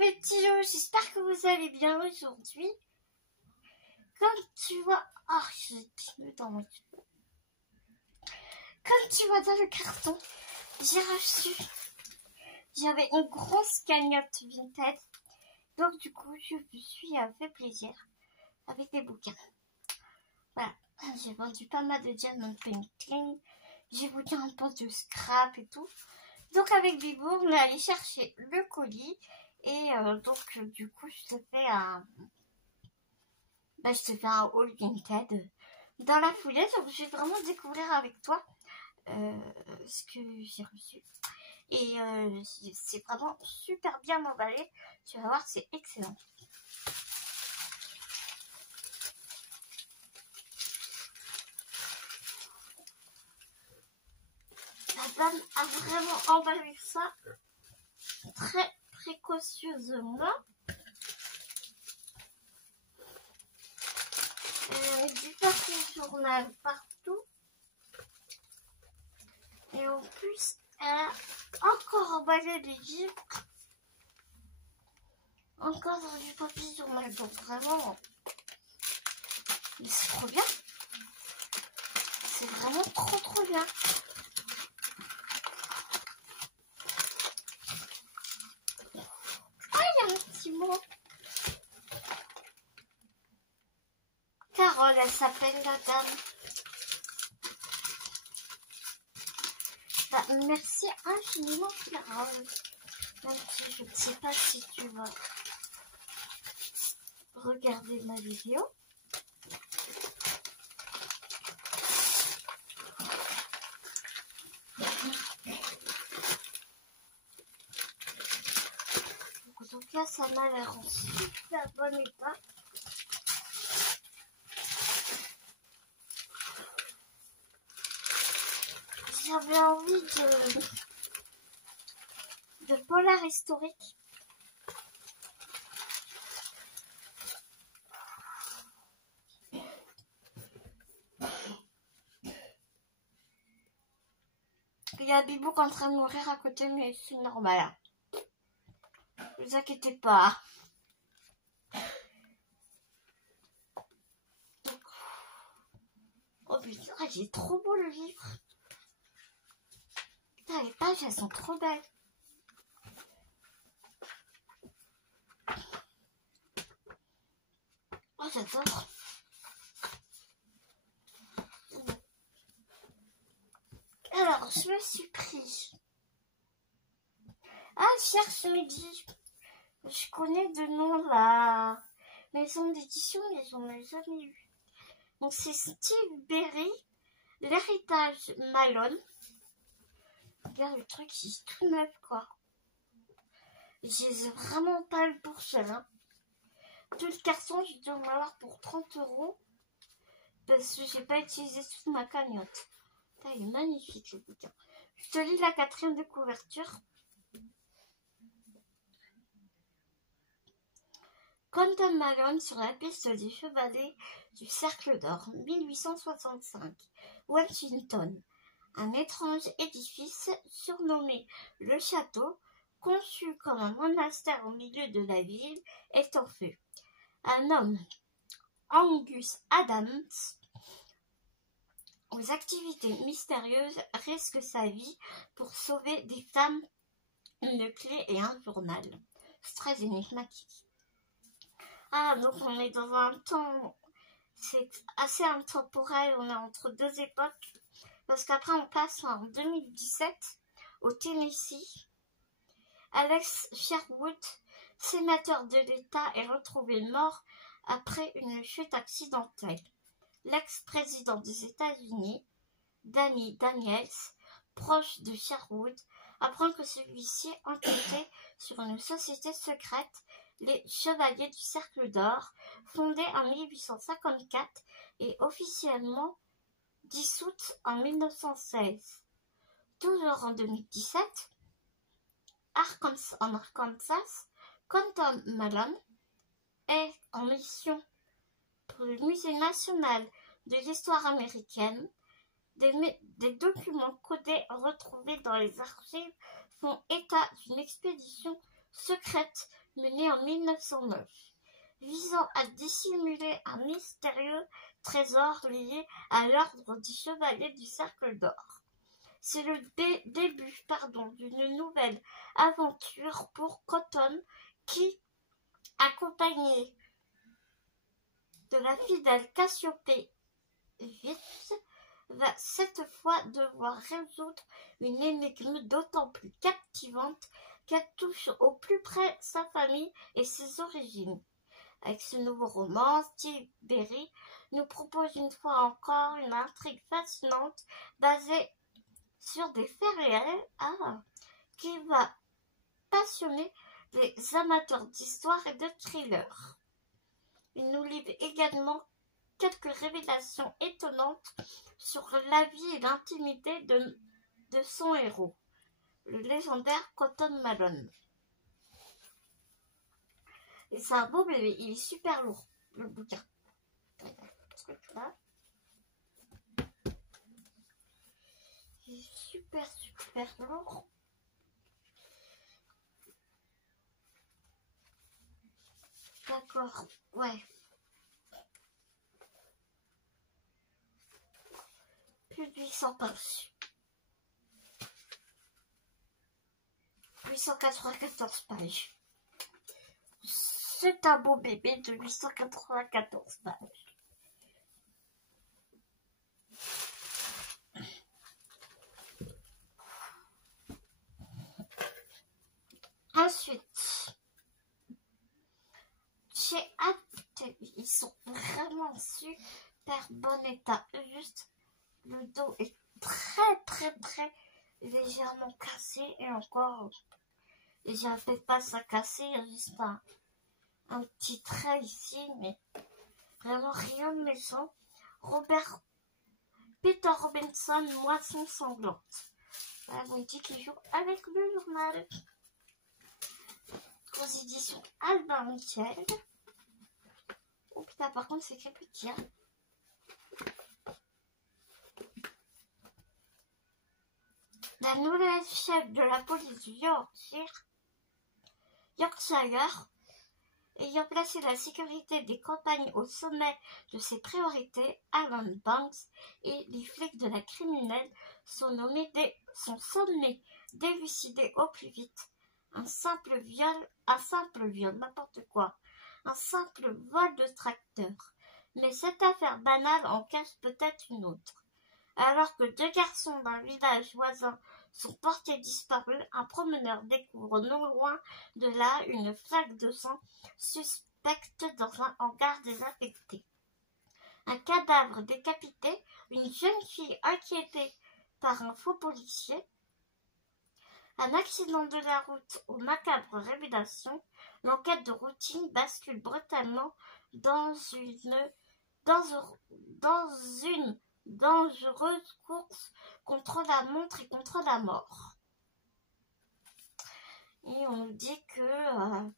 mes petits loups, j'espère que vous allez bien aujourd'hui. Comme tu vois... Oh, j'ai des dans mon... Comme tu vois dans le carton, j'ai reçu... J'avais une grosse cagnotte Vinted. Donc du coup, je me suis fait plaisir avec des bouquins. Voilà, j'ai vendu pas mal de diamond painting. J'ai vendu un peu de scrap et tout. Donc avec Bibou, on est allé chercher le colis. Et donc du coup, je te fais un haul Vinted dans la foulée. Donc je vais vraiment découvrir avec toi ce que j'ai reçu. Et c'est vraiment super bien emballé. Tu vas voir, c'est excellent. La dame a vraiment emballé ça très précautionneusement. Du papier journal partout. Et en plus, elle a encore emballé des livres. Encore dans du papier journal. Donc vraiment, c'est trop bien. C'est vraiment trop bien. Ah, il y a un petit mot. Carole, elle s'appelle la dame. Bah, merci infiniment, Carole. Même si je ne sais pas si tu vas regarder ma vidéo. Donc là, ça m'a l'air en super bon état. J'avais envie de polar historique. Il y a Bibou qui est en train de mourir à côté, mais c'est normal. Ne vous inquiétez pas. Oh putain, j'ai trop beau le livre. Putain, les pages, elles sont trop belles. Oh, j'adore. Alors, je me suis pris. Ah, cherche midi. Je connais de nom la maison d'édition, mais j'en ai jamais eu. Donc, c'est Steve Berry, l'héritage Malone. Regarde le truc, c'est tout neuf, quoi. J'ai vraiment pas le pour cela. Tout le carton, je dois en avoir pour 30 €. Parce que j'ai pas utilisé toute ma cagnotte. Ça, il est magnifique, le bouquin. Je te lis la 4e de couverture. Quentin Malone sur la piste des chevaliers du Cercle d'Or, 1865. Washington. Un étrange édifice surnommé le château, conçu comme un monastère au milieu de la ville, est en feu. Un homme, Angus Adams, aux activités mystérieuses, risque sa vie pour sauver des femmes, une clé et un journal. C'est très énigmatique. Ah, donc on est dans un temps, c'est assez intemporel, on est entre deux époques, parce qu'après on passe en 2017 au Tennessee. Alex Sherwood, sénateur de l'État, est retrouvé mort après une chute accidentelle. L'ex-président des États-Unis, Danny Daniels, proche de Sherwood, apprend que celui-ci enquêtait sur une société secrète, les Chevaliers du Cercle d'Or, fondée en 1854 et officiellement dissoute en 1916. Toujours en 2017, en Arkansas, Quentin Malone est en mission pour le Musée national de l'histoire américaine. Des documents codés retrouvés dans les archives font état d'une expédition secrète menée en 1909, visant à dissimuler un mystérieux trésor lié à l'ordre du Chevalier du Cercle d'Or. C'est le début d'une nouvelle aventure pour Cotton qui, accompagné de la fidèle Cassiopée Vite, va cette fois devoir résoudre une énigme d'autant plus captivante qu'elle touche au plus près sa famille et ses origines. Avec ce nouveau roman, Steve Berry nous propose une fois encore une intrigue fascinante basée sur des faits réels qui va passionner les amateurs d'histoire et de thrillers. Il nous livre également quelques révélations étonnantes sur la vie et l'intimité de son héros, le légendaire Cotton Malone. Et c'est un beau bébé, il est super lourd, le bouquin. Il est super lourd. D'accord, ouais. Plus de 800 pages. 894 pages. C'est un beau bébé de 894 pages. Ensuite, j'ai hâte, ils sont vraiment en super bon état. Juste, le dos est très légèrement cassé et encore, j'avais pas ça cassé, il y a juste un petit trait ici, mais vraiment rien de méchant. Peter Robinson, Moisson sanglante. Voilà, on dit qu'il joue avec le journal. Aux éditions Albin Michel. Oh putain, par contre, c'est écrit petit. Hein. La nouvelle chef de la police du Yorkshire, ayant placé la sécurité des campagnes au sommet de ses priorités, Alan Banks et les flics de la criminelle sont sommés d'élucider au plus vite un simple viol, n'importe quoi, un simple vol de tracteur. Mais cette affaire banale en cache peut-être une autre. Alors que deux garçons d'un village voisin sont portés disparus, un promeneur découvre non loin de là une flaque de sang suspecte dans un hangar désaffecté. Un cadavre décapité, une jeune fille inquiétée par un faux policier, un accident de la route aux macabres révélations, l'enquête de routine bascule brutalement dans une dangereuse course contre la montre et contre la mort. Et on nous dit que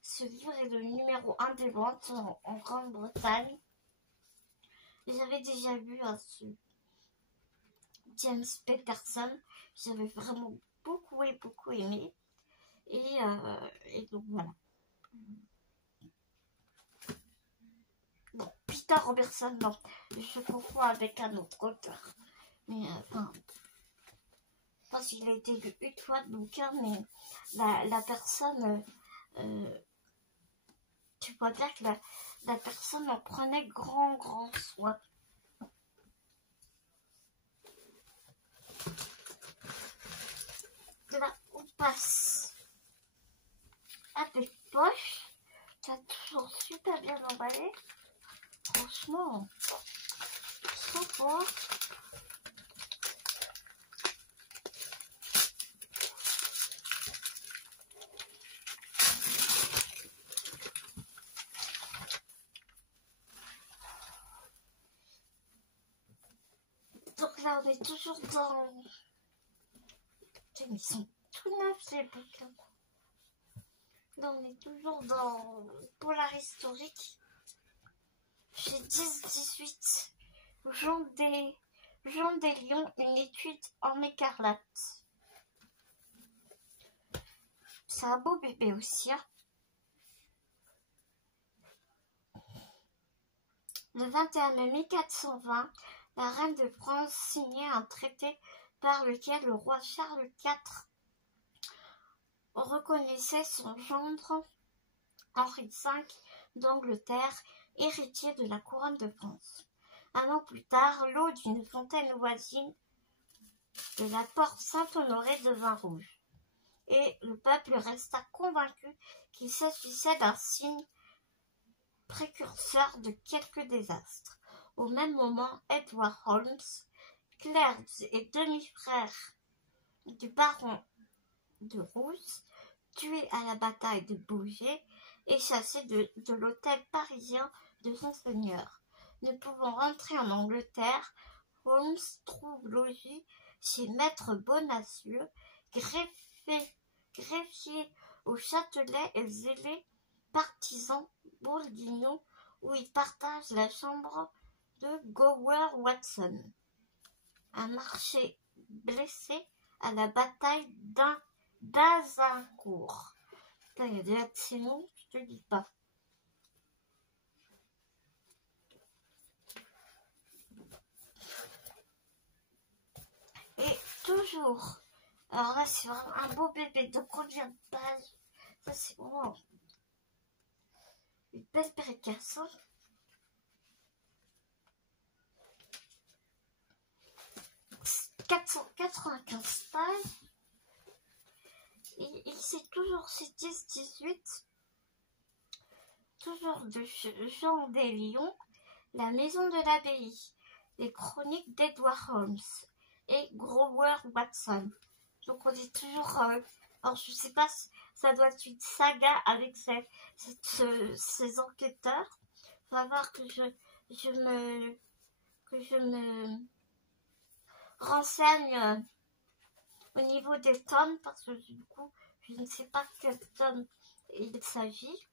ce livre est le numéro 1 des ventes en Grande-Bretagne. J'avais déjà vu ce James Patterson, j'avais vraiment beaucoup aimé. Et donc voilà. Bon, Peter Robertson, non, je confonds avec un autre auteur. Mais je pense qu'il a été lu une fois le bouquin, mais la personne, tu vois bien que la personne en prenait grand soin. Là, on passe à des poches. T'as toujours super bien emballé. Franchement, sympa. Donc là, on est toujours dans... Ils sont tout neufs, ces bouquins. Là, on est toujours dans Polar historique. J'ai 10-18. Jean des Lions, une étude en écarlate. c'est un beau bébé aussi. Hein. Le 21 mai 1420, la reine de France signait un traité par lequel le roi Charles IV reconnaissait son gendre Henri V d'Angleterre, héritier de la couronne de France. Un an plus tard, l'eau d'une fontaine voisine de la porte Saint-Honoré devint rouge, et le peuple resta convaincu qu'il s'agissait d'un signe précurseur de quelque désastre. Au même moment, Edward Holmes, clerc et demi-frère du baron de Rousse, tué à la bataille de Beauvais et chassé de l'hôtel parisien de son seigneur. Ne pouvant rentrer en Angleterre, Holmes trouve logis chez Maître Bonacieux, greffier au Châtelet et zélé partisan bourguignon, où il partage la chambre de Gower Watson, un marché blessé à la bataille d'Azincourt. Il y a des accès longs, je te dis pas. Et toujours, alors là c'est vraiment un beau bébé de combien de pages? Ça c'est vraiment une belle prédication. « 495 pages. Et c'est toujours ces 10-18. Toujours de Jean Deslions, La maison de l'abbaye, les chroniques d'Edward Holmes et Grover Watson. Donc on dit toujours, alors je sais pas, ça doit être une saga avec ces enquêteurs. Il va voir que je me renseigne au niveau des tomes, parce que du coup je ne sais pas quel tome il s'agit.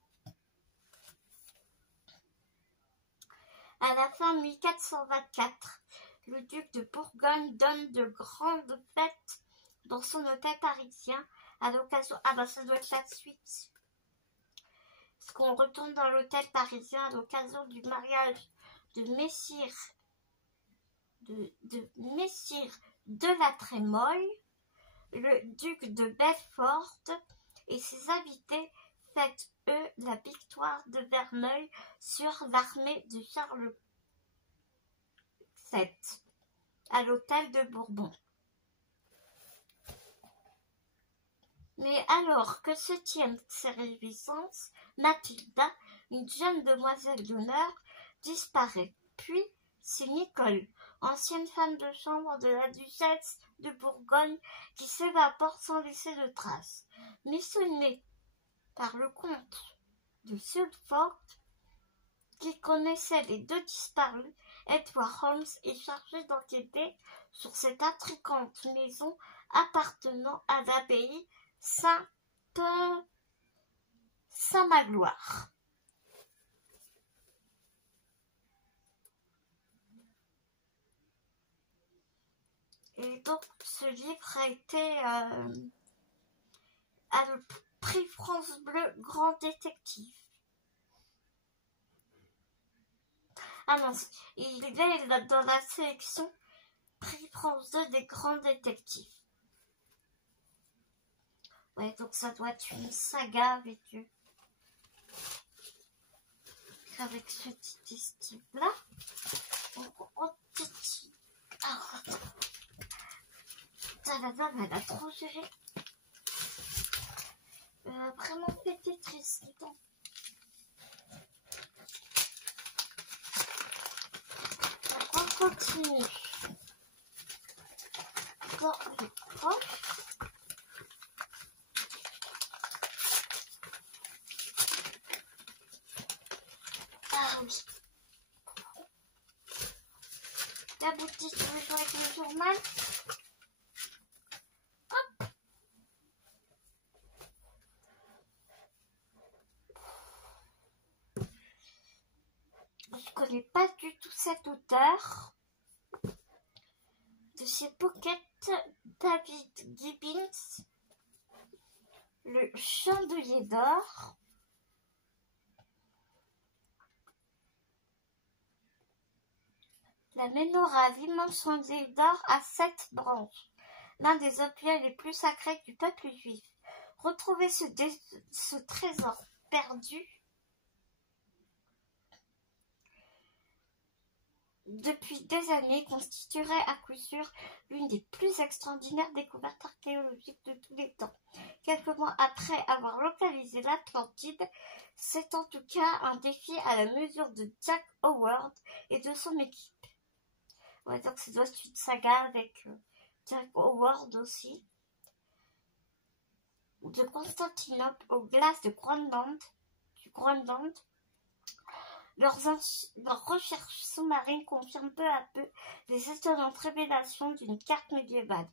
À la fin 1424, le duc de Bourgogne donne de grandes fêtes dans son hôtel parisien à l'occasion... Ah bah ça doit être la suite. Parce qu'on retourne dans l'hôtel parisien à l'occasion du mariage de Messire de la Trémoille, le duc de Belfort et ses invités fêtent eux la victoire de Verneuil sur l'armée de Charles VII à l'hôtel de Bourbon. Mais alors que se tiennent ces réjouissances, Mathilda, une jeune demoiselle d'honneur, disparaît. Puis c'est Nicole, ancienne femme de chambre de la duchesse de Bourgogne, qui s'évapore sans laisser de traces. Missionnée par le comte de Suffolk, qui connaissait les deux disparus, Edward Holmes est chargé d'enquêter sur cette intrigante maison appartenant à l'abbaye Saint-Magloire. Et donc ce livre a été à le prix France Bleu Grand Détective. Ah non, il est dans la sélection prix France 2 des grands détectives. Ouais, donc ça doit être une saga avec ce petit style là. La dame, elle a trop géré. Vraiment pété triste. On continue. Dans le proche. Ah oui. La boutique, je vais jouer avec le journal. Hop. Je connais pas du tout cet auteur. De chez Pocket, David Gibbons. le chandelier d'or. La menorah d'immense chandelier d'or à 7 branches, l'un des objets les plus sacrés du peuple juif. Retrouver ce trésor perdu depuis des années constituerait à coup sûr l'une des plus extraordinaires découvertes archéologiques de tous les temps. Quelques mois après avoir localisé l'Atlantide, c'est en tout cas un défi à la mesure de Jack Howard et de son équipe. On va dire que ça doit être une saga avec Jack Howard aussi. De Constantinople aux glaces du Groenland, leurs recherches sous-marines confirment peu à peu les étonnantes révélations d'une carte médiévale.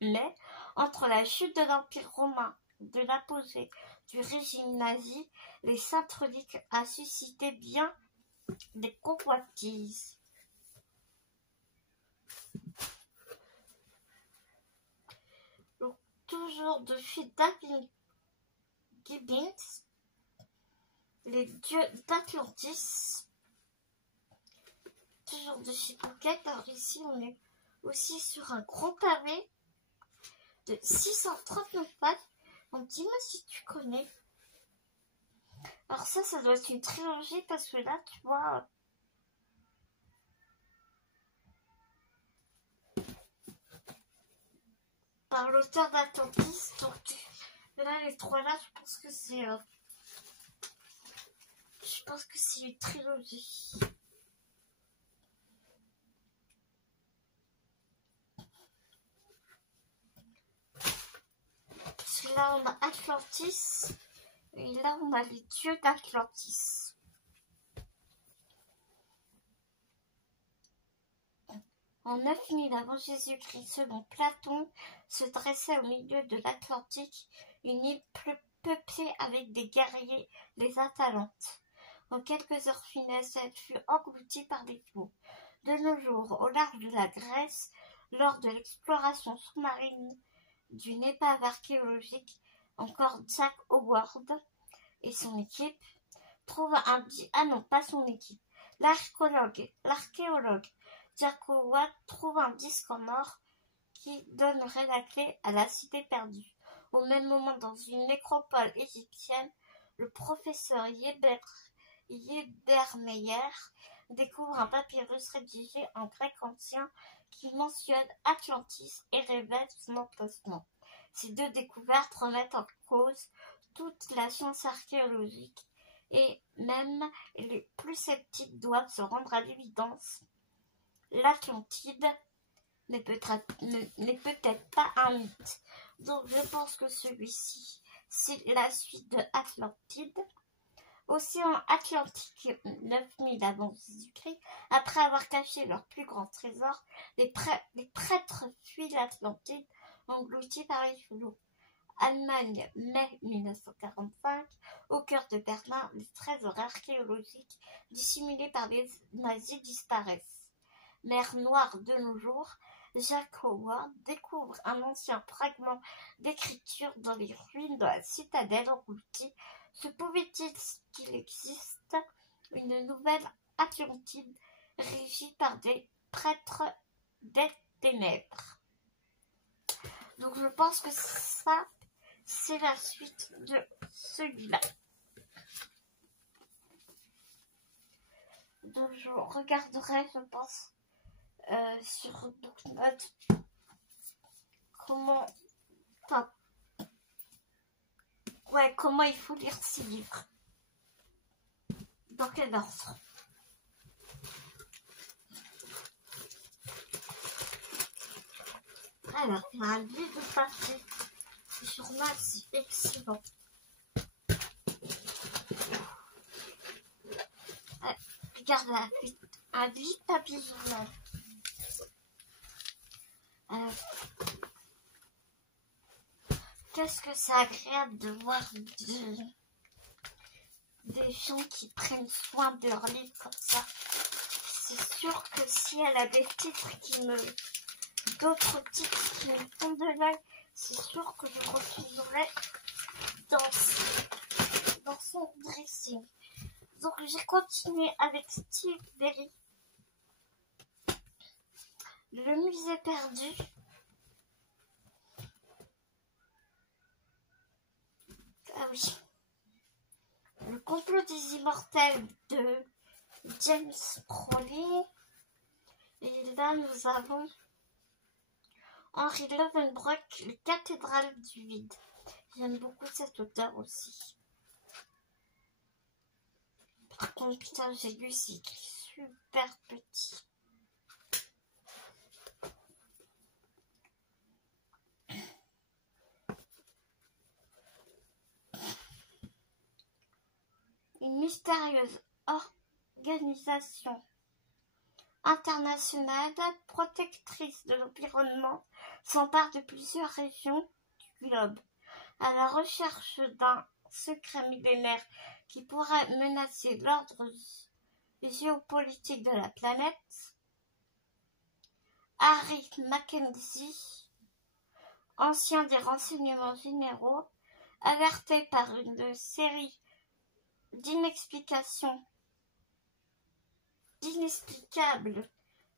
Mais, entre la chute de l'Empire romain et de l'apogée du régime nazi, les saintes reliques a suscité bien des convoitises. Donc, toujours de David Gibbons, les dieux d'Atlantis, toujours de chez Pocket. Alors ici on est aussi sur un gros pavé de 639 pages. Donc dis-moi si tu connais. Alors ça doit être une trilogie parce que là tu vois par l'auteur d'Atlantis. Donc là les trois là je pense que c'est une trilogie. Parce que là on a Atlantis et là on a les dieux d'Atlantis. En 9000 avant Jésus-Christ, selon Platon, se dressait au milieu de l'Atlantique une île peuplée avec des guerriers, les Atalantes. En quelques heures funestes, elle fut engloutie par des flots. De nos jours, au large de la Grèce, lors de l'exploration sous-marine d'une épave archéologique, encore Jack Howard et son équipe trouvent l'archéologue Jack Howard trouve un disque en or qui donnerait la clé à la cité perdue. Au même moment, dans une nécropole égyptienne, le professeur Yebermeyer découvre un papyrus rédigé en grec ancien qui mentionne Atlantis et révèle son emplacement. Ces deux découvertes remettent en cause toute la science archéologique et même les plus sceptiques doivent se rendre à l'évidence. L'Atlantide n'est peut-être pas un mythe. Donc je pense que celui-ci, c'est la suite de Atlantide. Océan Atlantique, 9000 avant Jésus-Christ, après avoir caché leur plus grand trésor, les prêtres fuient l'Atlantide, engloutis par les flots. Allemagne, mai 1945, au cœur de Berlin, les trésors archéologiques dissimulés par les nazis disparaissent. Mer Noire de nos jours, Jack Howard découvre un ancien fragment d'écriture dans les ruines de la citadelle engloutie. Se pouvait-il qu'il existe une nouvelle Atlantide régie par des prêtres des ténèbres? Donc je pense que ça, c'est la suite de celui-là. Donc je regarderai, je pense, sur Booknote comment il faut lire ces livres, dans quel ordre. Alors, il y a un livre de papier journal, c'est excellent. Regarde un livre de papier journal. Qu'est-ce que c'est agréable de voir des gens qui prennent soin de leur livre comme ça. C'est sûr que si elle a des titres d'autres titres qui me font de l'œil, c'est sûr que je refuserai dans son dressing. Donc j'ai continué avec Steve Berry, le musée perdu. Ah oui, le complot des immortels de James Crowley. Et là nous avons Henry Lovenbrock, le cathédrale du vide. J'aime beaucoup cet auteur aussi. Par contre, putain, j'ai lu, c'est écrit super petit. Une mystérieuse organisation internationale protectrice de l'environnement s'empare de plusieurs régions du globe à la recherche d'un secret millénaire qui pourrait menacer l'ordre géopolitique de la planète. Harry Mackenzie, ancien des renseignements généraux, alerté par une série d'inexplicables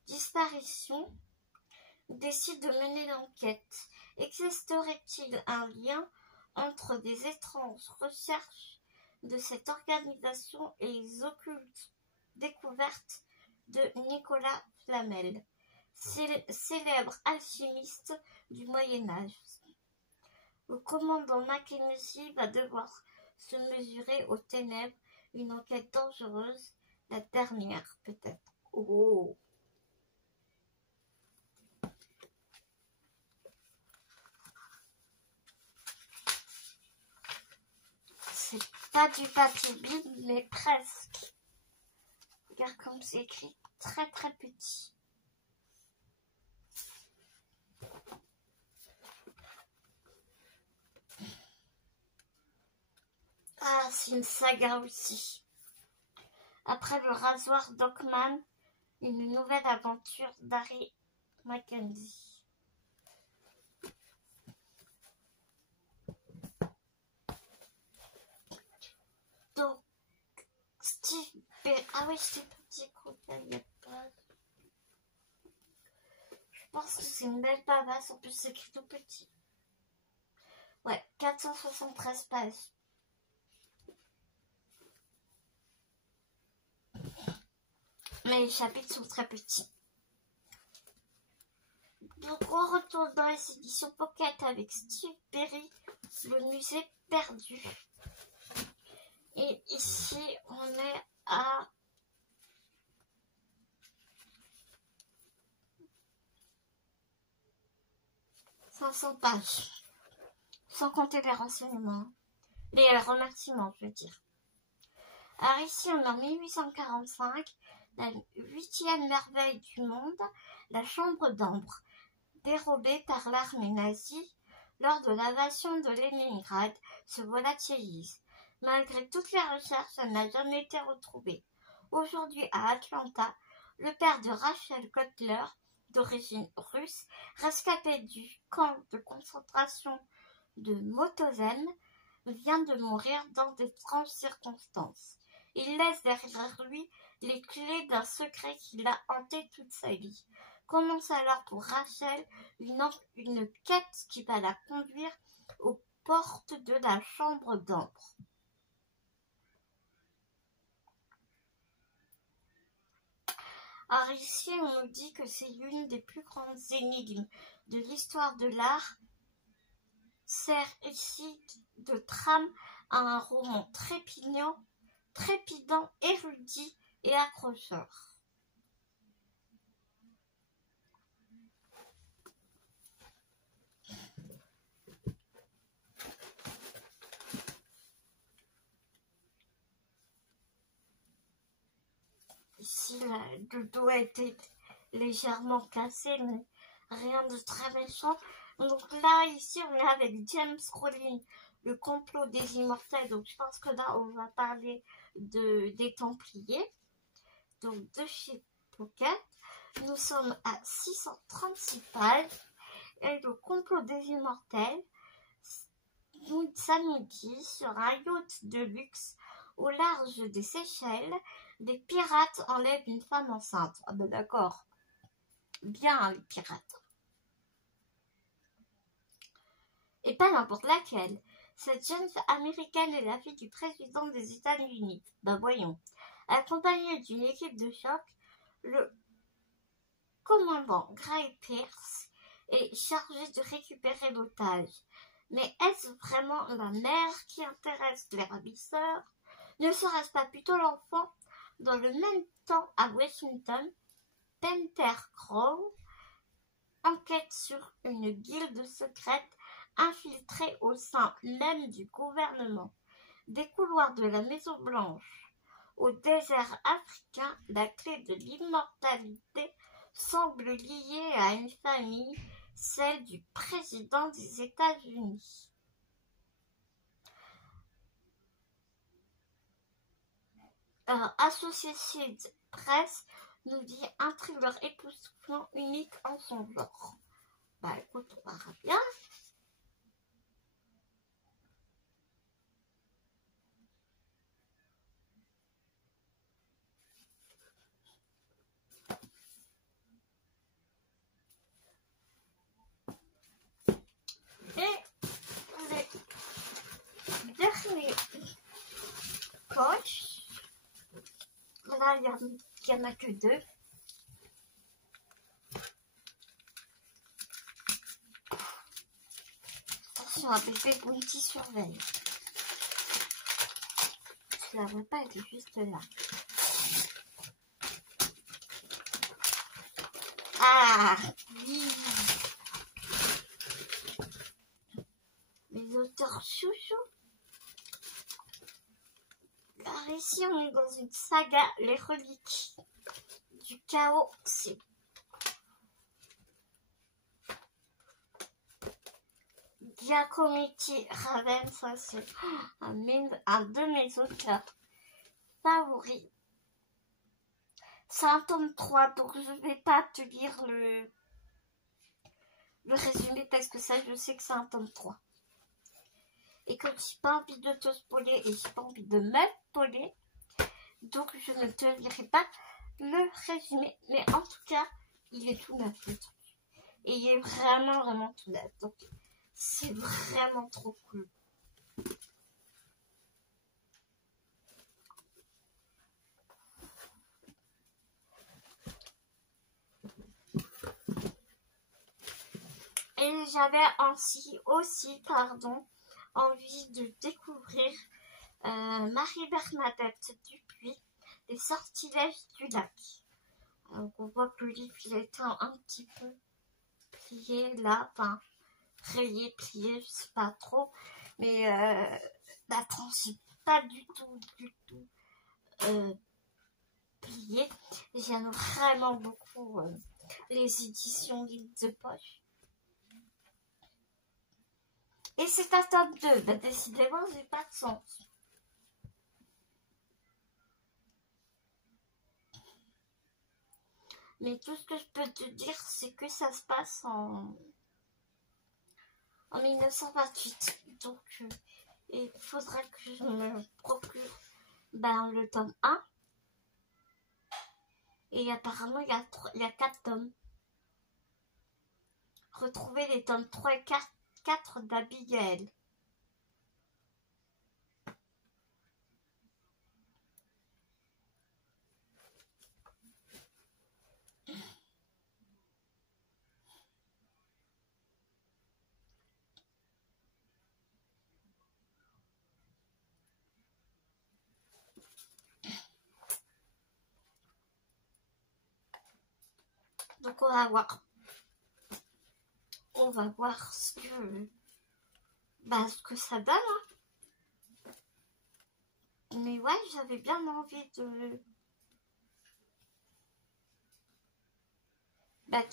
disparitions, décide de mener l'enquête. Existerait-il un lien entre des étranges recherches de cette organisation et les occultes découvertes de Nicolas Flamel, célèbre alchimiste du Moyen-Âge? Le commandant Mackenzie va devoir se mesurer aux ténèbres, une enquête dangereuse, la dernière peut-être. Oh. C'est pas du papier Bible, mais presque. Regarde comme c'est écrit, très très petit. Ah, c'est une saga aussi. Après le rasoir Dogman, une nouvelle aventure d'Harry Mackenzie. Donc, Steve Berry. Ah oui, c'est petit coup, il n'y a pas. Je pense que c'est une belle pavasse, en plus c'est écrit tout petit. Ouais, 473 pages. Mais les chapitres sont très petits. Donc on retourne dans les éditions Pocket avec Steve Berry, le musée perdu. Et ici on est à « 500 pages. Sans compter les renseignements. Les remerciements, je veux dire. Alors ici on est en 1845. La 8e merveille du monde, la chambre d'ambre, dérobée par l'armée nazie lors de l'invasion de Leningrad, se volatilise. Malgré toutes les recherches, elle n'a jamais été retrouvée. Aujourd'hui à Atlanta, le père de Rachel Kotler, d'origine russe, rescapé du camp de concentration de Mauthausen, vient de mourir dans d'étranges circonstances. Il laisse derrière lui les clés d'un secret qui l'a hanté toute sa vie. Commence alors pour Rachel une quête qui va la conduire aux portes de la chambre d'ambre. Alors ici, on nous dit que c'est l'une des plus grandes énigmes de l'histoire de l'art. Sert ici de trame à un roman trépidant, érudit et accrocheur. Ici, le dos a été légèrement cassé, mais rien de très méchant. Donc là, ici, on est avec James Crowley, le complot des immortels. Donc je pense que là, on va parler des Templiers. Donc de chez Pocket. Nous sommes à 636 pages. Et le complot des immortels nous samedi, sur un yacht de luxe au large des Seychelles, des pirates enlèvent une femme enceinte. Ah ben d'accord. Bien, hein, les pirates. Et pas n'importe laquelle. Cette jeune américaine est la fille du président des États-Unis. Ben voyons. Accompagnée d'une équipe de choc, le commandant Guy Pearce est chargé de récupérer l'otage. Mais est-ce vraiment la mère qui intéresse les ravisseurs? Ne serait-ce pas plutôt l'enfant? Dans le même temps, à Washington, Pentecourt enquête sur une guilde secrète infiltrée au sein même du gouvernement. Des couloirs de la Maison Blanche au désert africain, la clé de l'immortalité semble liée à une famille, celle du président des États-Unis. Alors, Associated Press nous dit un thriller époustouflant, unique en son genre. Bah écoute, on verra bien. Et les derniers coachs, là il n'y en a que deux. Attention, un bébé Bounty surveille. Je la vois pas, elle est juste là. Ah oui. Les auteurs chouchous. Alors ici on est dans une saga, les reliques du chaos. C'est Giacometti Raven, ça c'est un de mes auteurs favoris. C'est un tome 3, donc je ne vais pas te lire le résumé parce que ça je sais que c'est un tome 3. Et comme j'ai pas envie de te spoiler et j'ai pas envie de me spoiler, donc je ne te lirai pas le résumé. Mais en tout cas, il est tout neuf le truc. Et il est vraiment tout neuf. Donc c'est vraiment trop cool. Et j'avais aussi envie de découvrir Marie-Bernadette Dupuis, Les sortilèges du lac. Donc on voit que le livre il est un petit peu plié là, enfin rayé, plié, je sais pas trop, mais la tranche n'est pas du tout pliée. J'aime vraiment beaucoup les éditions livres de poche. Et c'est un tome 2, bah, décidément j'ai pas de sens. Mais tout ce que je peux te dire, c'est que ça se passe en 1928. Donc, il faudra que je me procure le tome 1. Et apparemment, il y a 4 tomes. Retrouvez les tomes 3 et 4 d'Abigail. Donc on va voir. On va voir ce que ça donne. Hein. Mais ouais, j'avais bien envie de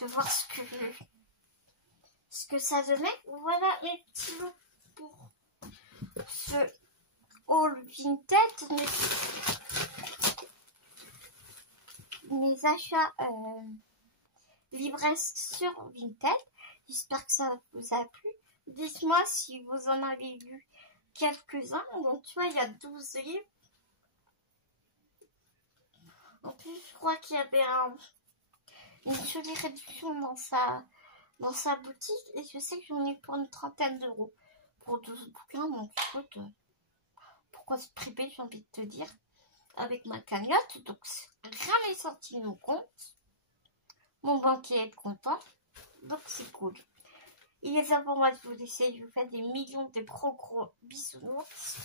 voir ce que ça donnait. Voilà mes petits mots pour ce haul vintage. Mes achats livresques sur Vinted. J'espère que ça vous a plu. Dites-moi si vous en avez lu quelques-uns. Donc, tu vois, il y a 12 livres. En plus, je crois qu'il y avait une jolie réduction dans sa boutique. Et je sais que j'en ai pour une 30aine d'euros. Pour 12 bouquins, donc écoute, pourquoi se priver, j'ai envie de te dire, avec ma cagnotte. Donc, rien n'est sorti de mon compte. Mon banquier est content. Donc, c'est cool. Il est temps pour moi de vous laisser. Je vous fais des millions de gros bisounours.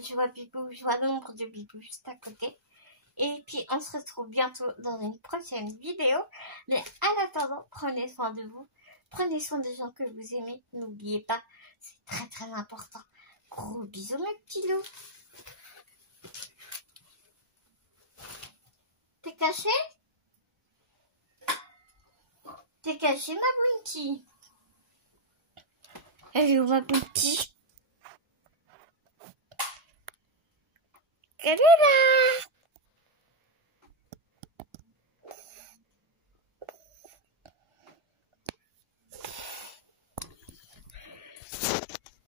Je vois Bibou, je vois le nombre de Bibou juste à côté. Et puis, on se retrouve bientôt dans une prochaine vidéo. Mais en attendant, prenez soin de vous. Prenez soin des gens que vous aimez. N'oubliez pas, c'est très très important. Gros bisous, mes petits loups. T'es caché? T'es caché, ma Bounty? Elle est où, ma Bounty? Elle est là!